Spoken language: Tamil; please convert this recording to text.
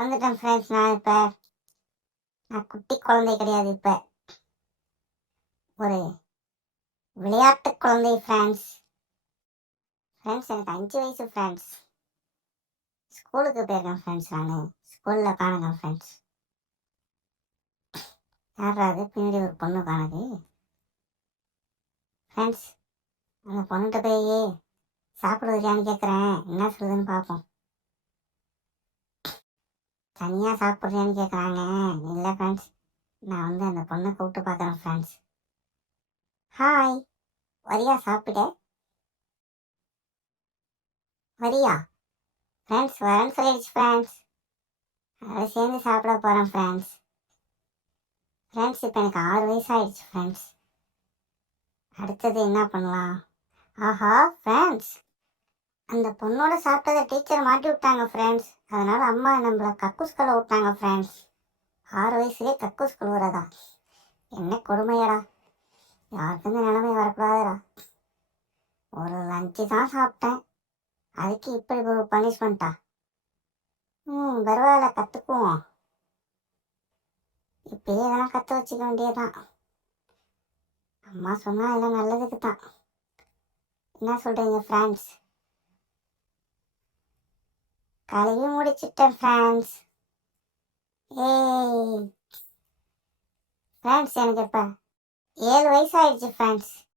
வளர்ந்துட்டேன் ஃப்ரெண்ட்ஸ் நான் இப்போ நான் குட்டி குழந்தை கிடையாது இப்போ. ஒரு விளையாட்டு குழந்தை ஃப்ரெண்ட்ஸ் ஃப்ரெண்ட்ஸ் எனக்கு அஞ்சு வயசு ஃப்ரெண்ட்ஸ் ஸ்கூலுக்கு போயிருக்கேன் ஃப்ரெண்ட்ஸ் நான். ஸ்கூலில் காணுங்க ஃப்ரெண்ட்ஸ் யாராவது பின்னாடி ஒரு பொண்ணு காணுது. ஃப்ரெண்ட்ஸ் அந்த பொண்ணுகிட்ட போய் சாப்பிடுவதியான்னு கேட்குறேன் என்ன சொல்லுதுன்னு பார்ப்போம் தனியாக சாப்பிட்றேன்னு கேட்குறாங்க இல்லை ஃப்ரெண்ட்ஸ் நான் வந்து அந்த பொண்ணை கூப்பிட்டு பார்க்குறேன் ஃப்ரெண்ட்ஸ் ஹாய் வரியா சாப்பிட. வரியா? ஃப்ரெண்ட்ஸ் வரேன்னு சொல்லிடுச்சு ஃப்ரெண்ட்ஸ் அதை சேர்ந்து சாப்பிட போகிறேன் ஃப்ரெண்ட்ஸ் ஃப்ரெண்ட்ஸ் இப்போ எனக்கு ஆறு வயசாகிடுச்சு ஃப்ரெண்ட்ஸ் அடுத்தது என்ன பண்ணலாம்? ஆஹா ஃப்ரெண்ட்ஸ் அந்த பொண்ணோட சாப்பிட்டதை டீச்சர் மாட்டி விட்டாங்க ஃப்ரெண்ட்ஸ் அதனால் அம்மா நம்மளை கக்கூஸ் கழுவ விட்டாங்க ஃப்ரெண்ட்ஸ் ஆறு வயசுலேயே கக்கூஸ் கழுவுறதா? என்ன கொடுமையடா. யாருக்கும் இந்த நிலைமை வரக்கூடாதுடா. ஒரு லஞ்சு தான் சாப்பிட்டேன். அதுக்கு இப்படி ஒரு பனிஷ்மெண்ட்டா ம் பரவாயில்ல கற்றுக்குவோம் இப்பயே இதெல்லாம் கற்று வச்சுக்க வேண்டியதுதான். அம்மா சொன்னால் எல்லாம் நல்லதுக்கு தான் என்ன சொல்கிறீங்க ஃப்ரெண்ட்ஸ் கழுவி முடிச்சிட்டேன் ஃப்ரெண்ட்ஸ் ஏய் ஃப்ரெண்ட்ஸ் எனக்கு இப்போ ஏழு வயசு ஆயிடுச்சு ஃப்ரெண்ட்ஸ்